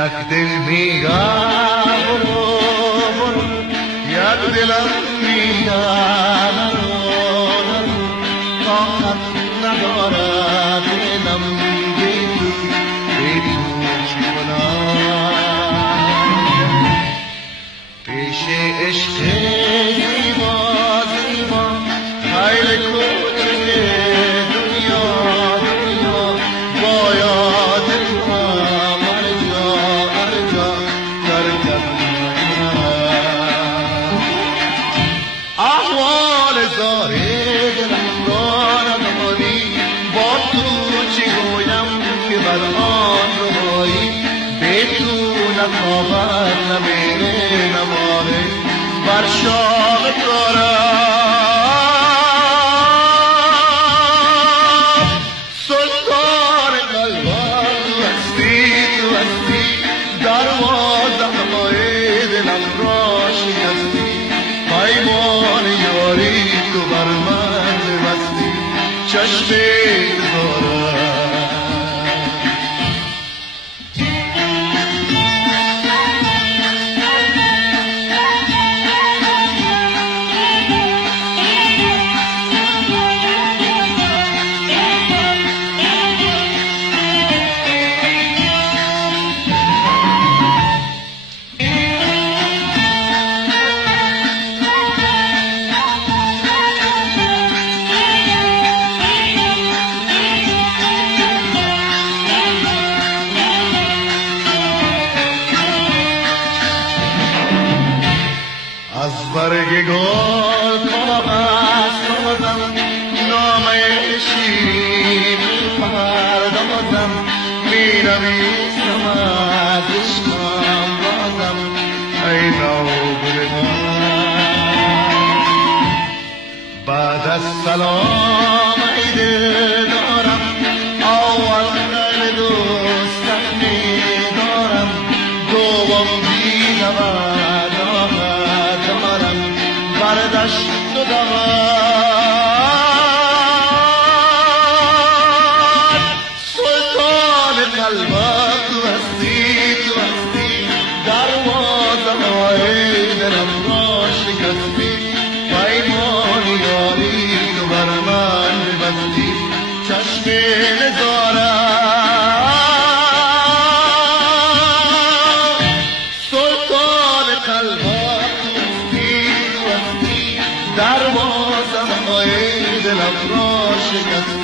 یک دل میگم برو یک دلم میگم طاقت ندارد دلم بی تو چی کنم پیش عشق زیبا زیبا خیل کوچه دنیا باید تو هم هر جا ترکت احوال زاره دلم را ندانی با تو چی گویم که بر آن روایی به تو نتابد نمیره نماره بر شاق دارم سلطان قلبم تو هستی دروازه های دلم را شکستی پیمان یاری تو بر من بستی چشم دارم از برگ گل کاغذ سازم نامه شیرین پردازم مینویسم از عشقم بازم ای نوگلم بعد از سلام ای دل دارم اول دل دوستم میدارم دوم بینم بردشت و دمد سلطان قلبم تو هستی دروازه های دلم را شکستی پیمان یاری تو بر من بستی چشم نزارم سلطان قلبم دروازه های دلم را شکست